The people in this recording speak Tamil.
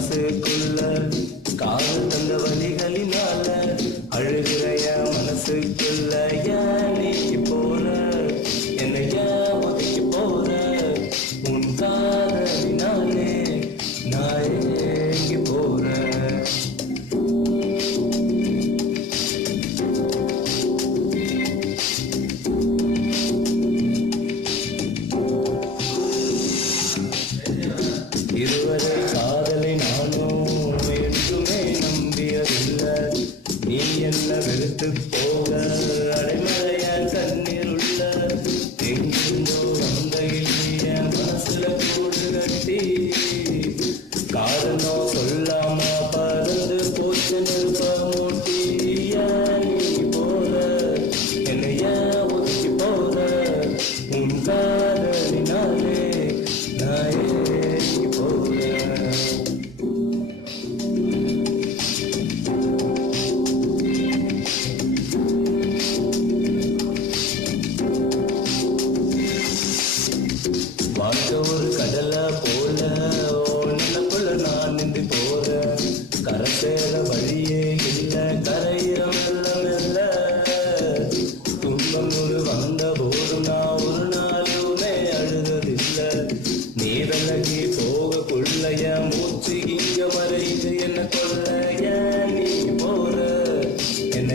மனசுக்குள்ள காதல் தந்த வழிகளினால அழுகிற என் மனசுக்குள்ள ஏன் நீக்கி போற என்னை ஏன் ஒதுக்கி போற உன் காதலினாலே நான் ஏங்கி போறேன். இதுவரை காதலை நானும் என்றுமே நம்பியதில்லை. நீ என்ன வெறுத்து போக அடைமழைய கண்ணீர் உள்ள எங்கிருந்தோ வந்த என் மனசுல கூடு கட்டி காரணம் சொல்லாம பறந்து போச்சு நெருப்ப மூட்டி. நீ போற என்னை ஏன் ஒதுக்கி போற உன் காதலினாலே நான் ஏங்கி போறேன். வாழ்க்கை ஒரு கடலை போல உனக்குள்ள நான் நின்று போறேன். கரை சேர வழியே இல்லை கரையிற மெல்ல மெல்ல துன்பம் ஒரு வந்த போதும் நான் ஒரு நாளுமே அழுததில்லை. நீ விலகி போகக்குள்ள என் மூச்சு இங்க மறைந்து என்ன கொள்ள ஏன் நீ போற என்ன